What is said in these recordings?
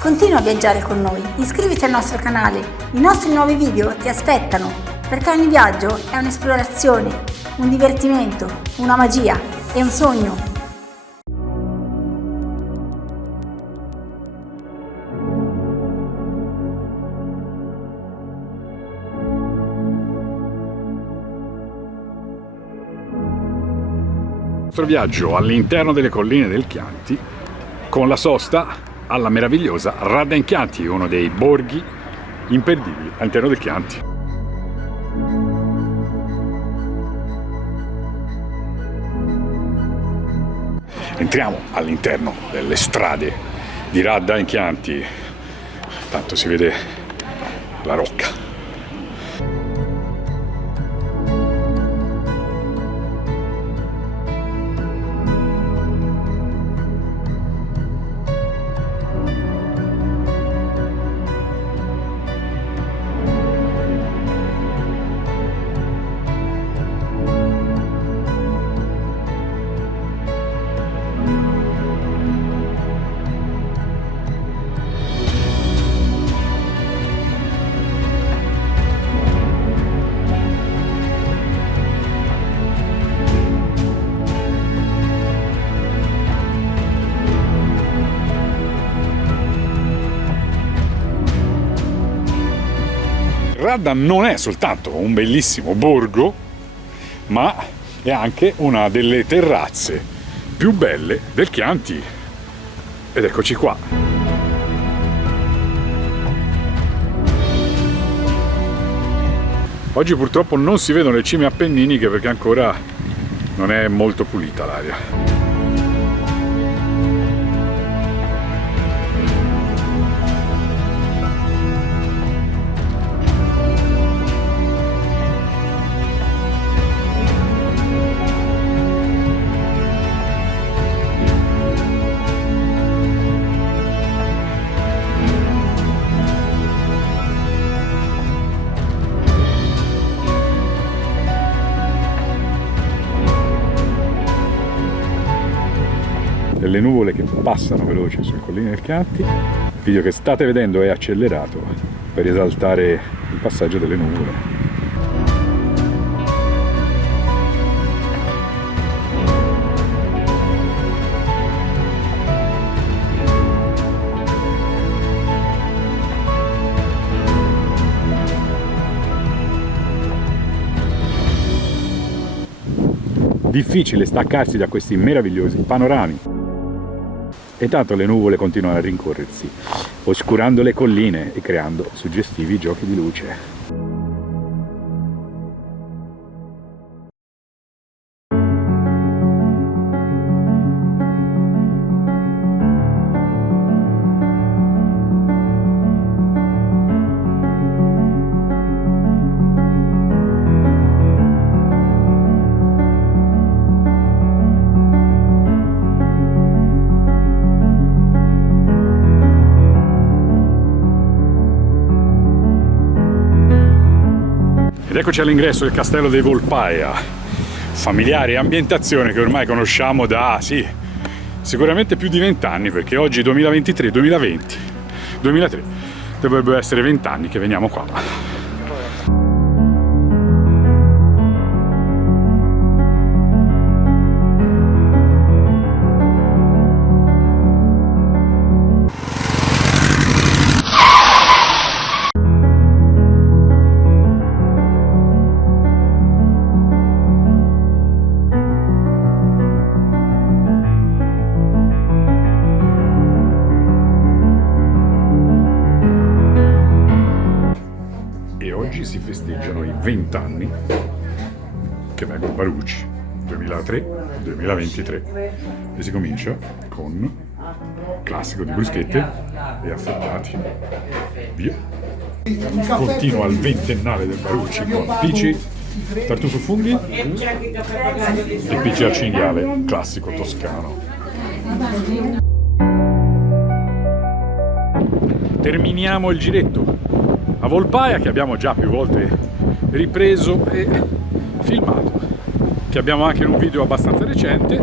Continua a viaggiare con noi, iscriviti al nostro canale, i nostri nuovi video ti aspettano, perché ogni viaggio è un'esplorazione, un divertimento, una magia e un sogno. Il nostro viaggio all'interno delle colline del Chianti con la sosta alla meravigliosa Radda in Chianti, uno dei borghi imperdibili all'interno del Chianti. Entriamo all'interno delle strade di Radda in Chianti, tanto si vede la rocca. Radda non è soltanto un bellissimo borgo, ma è anche una delle terrazze più belle del Chianti. Ed eccoci qua. Oggi purtroppo non si vedono le cime appenniniche perché ancora non è molto pulita l'aria. Delle nuvole che passano veloci sulle colline del Chianti. Il video che state vedendo è accelerato per esaltare il passaggio delle nuvole. Difficile staccarsi da questi meravigliosi panorami. E tanto le nuvole continuano a rincorrersi, oscurando le colline e creando suggestivi giochi di luce. Ed eccoci all'ingresso del castello dei Volpaia, familiare ambientazione che ormai conosciamo da, sì, sicuramente più di 20 anni, perché oggi 2023, 2020, 2003, dovrebbero essere 20 anni che veniamo qua. Oggi si festeggiano i 20 anni che vengo a Baruci, 2003-2023, e si comincia con classico di bruschette e affettati. Via! Continua al ventennale del Baruci con pici, tartufo funghi e pici al cinghiale, classico toscano. Terminiamo il giretto a Volpaia, che abbiamo già più volte ripreso e filmato, che abbiamo anche in un video abbastanza recente.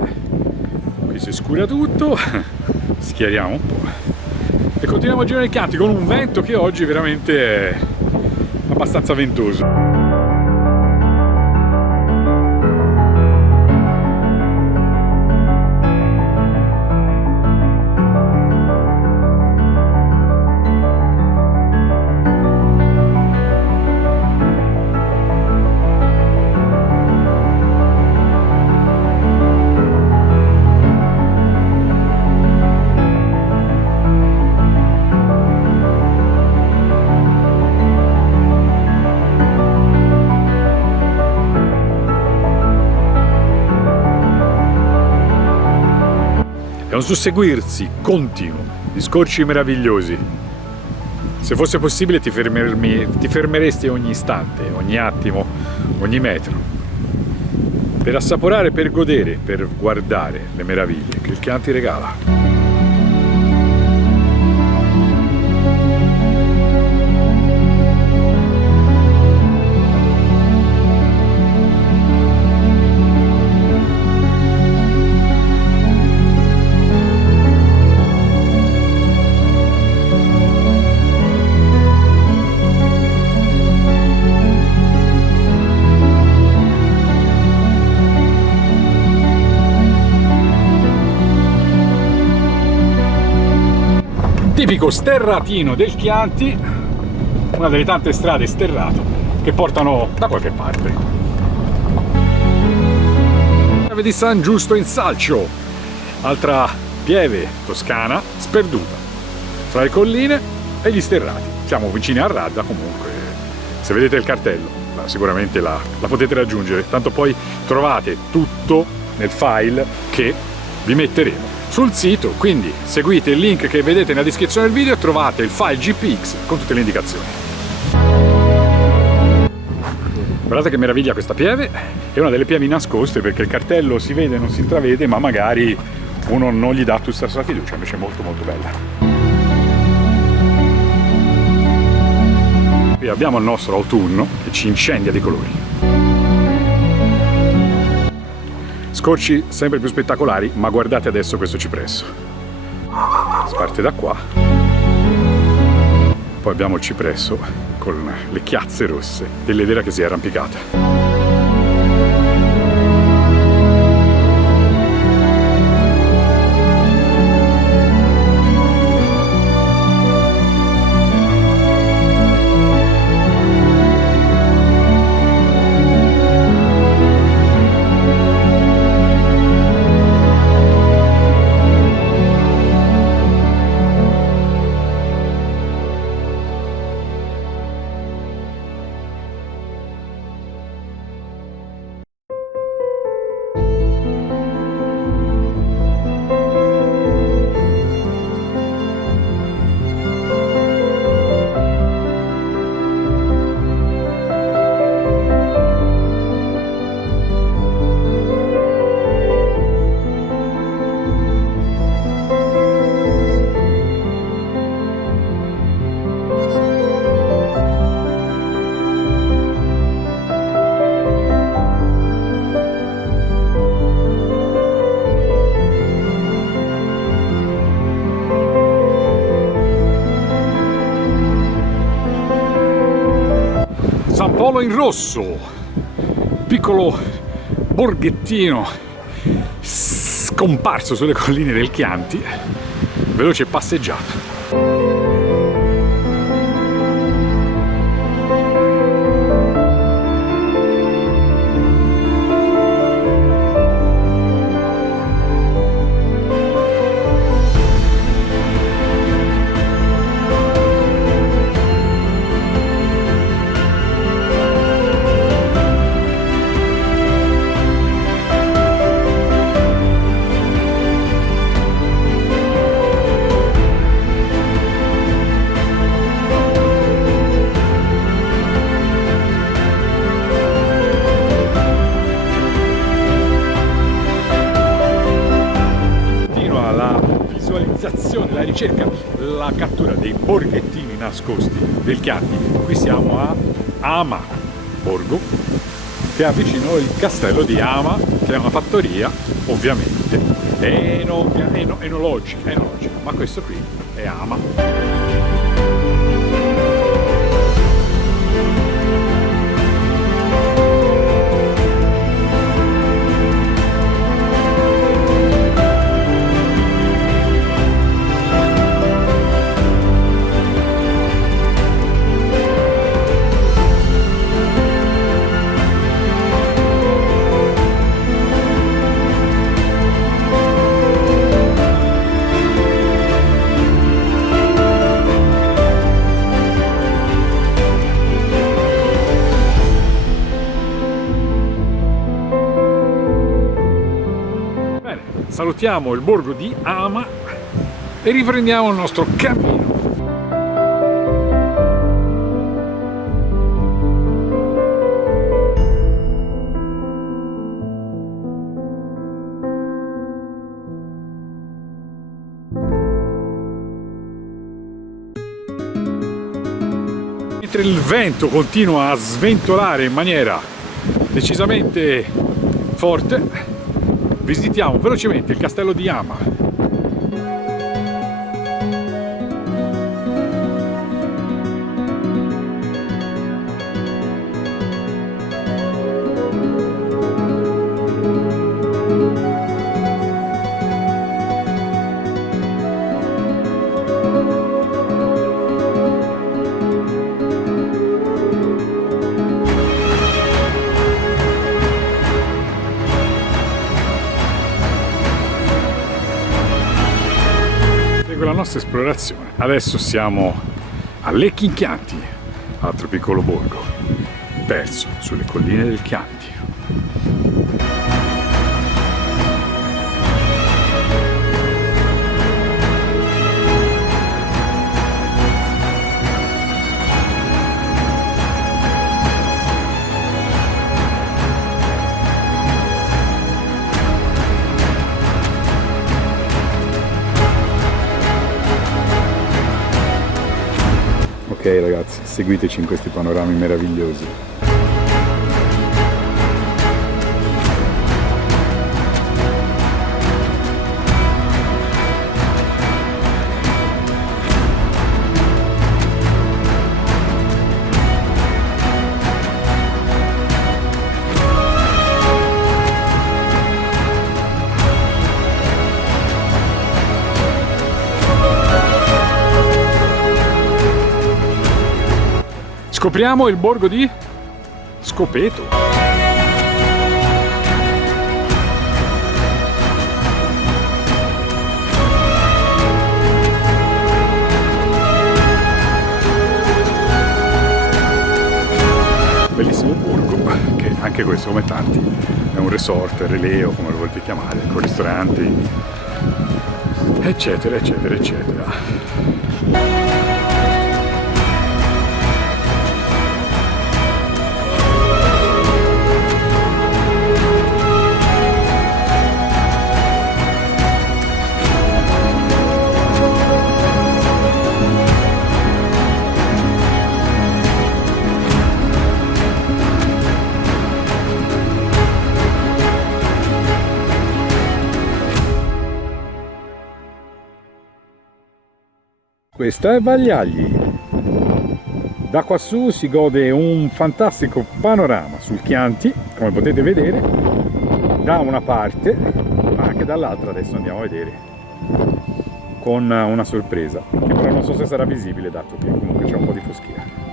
Qui si scura tutto, schiariamo un po'. E continuiamo a girare i Chianti con un vento che oggi veramente è abbastanza ventoso. È un susseguirsi continuo di scorci meravigliosi. Se fosse possibile ti fermeresti ogni istante, ogni attimo, ogni metro, per assaporare, per godere, per guardare le meraviglie che il Chianti regala. Tipico sterratino del Chianti, una delle tante strade sterrate che portano da qualche parte. Pieve di San Giusto in Salcio, altra pieve toscana sperduta fra le colline e gli sterrati. Siamo vicini a Radda, comunque se vedete il cartello sicuramente la potete raggiungere, tanto poi trovate tutto nel file che vi metteremo sul sito, quindi seguite il link che vedete nella descrizione del video e trovate il file GPX con tutte le indicazioni. Guardate che meraviglia questa pieve, è una delle pievi nascoste perché il cartello si vede e non si intravede, ma magari uno non gli dà tutta questa fiducia, invece è molto molto bella. Qui abbiamo il nostro autunno che ci incendia di colori. Scorci sempre più spettacolari, ma guardate adesso questo cipresso. Si parte da qua. Poi abbiamo il cipresso con le chiazze rosse dell'edera che si è arrampicata. San Polo in Rosso, piccolo borghettino scomparso sulle colline del Chianti, veloce passeggiata. La ricerca, la cattura dei borghettini nascosti del Chianti. Qui siamo a Ama Borgo, che ha vicino il castello di Ama, che è una fattoria ovviamente enologica, ma questo qui e Ama. Salutiamo il borgo di Ama e riprendiamo il nostro cammino. Mentre il vento continua a sventolare in maniera decisamente forte, visitiamo velocemente il castello di Ama. La nostra esplorazione. Adesso siamo a Lecchi Chianti, altro piccolo borgo perso sulle colline del Chianti. Ok ragazzi, seguiteci in questi panorami meravigliosi. Scopriamo il borgo di Scopeto. Bellissimo borgo, che anche questo come tanti è un resort, releo, come lo volete chiamare, con ristoranti, eccetera, eccetera, eccetera. Questa è Vagliagli. Da quassù si gode un fantastico panorama sul Chianti, come potete vedere, da una parte, ma anche dall'altra, adesso andiamo a vedere, con una sorpresa, che però non so se sarà visibile dato che comunque c'è un po' di foschia.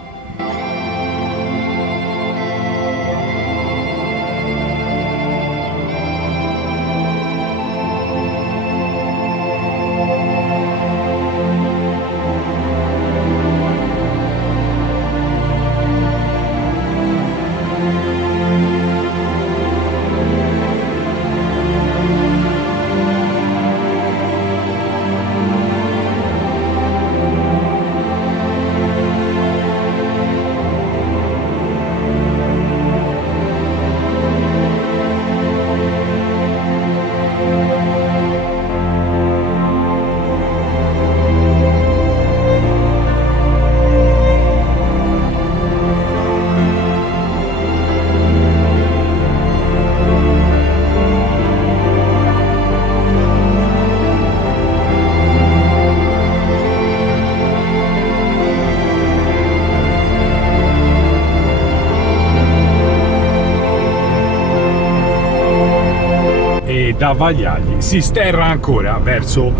da Vaiagli si sterra ancora verso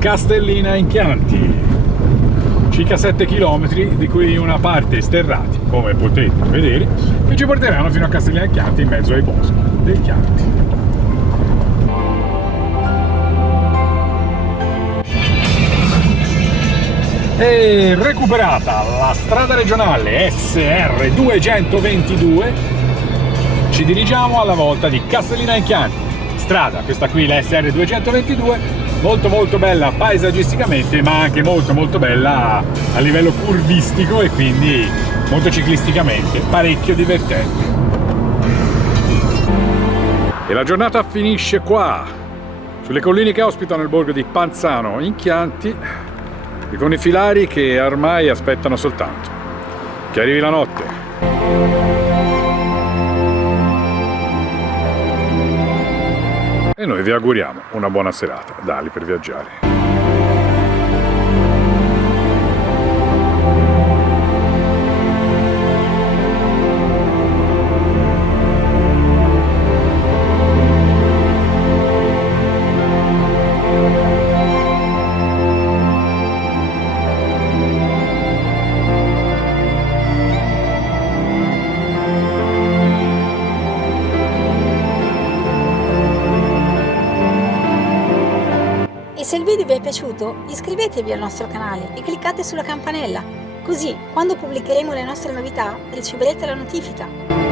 Castellina in Chianti, circa 7 km, di cui una parte sterrati, come potete vedere, che ci porteranno fino a Castellina in Chianti in mezzo ai boschi del Chianti. E recuperata la strada regionale SR 222, ci dirigiamo alla volta di Castellina in Chianti. Strada, questa qui, la SR 222, molto bella paesaggisticamente, ma anche molto bella a livello curvistico e quindi motociclisticamente parecchio divertente. E la giornata finisce qua, sulle colline che ospitano il borgo di Panzano in Chianti, e con i filari che ormai aspettano soltanto che arrivi la notte. E noi vi auguriamo una buona serata da Ali per Viaggiare. E se il video vi è piaciuto, iscrivetevi al nostro canale e cliccate sulla campanella, così quando pubblicheremo le nostre novità riceverete la notifica.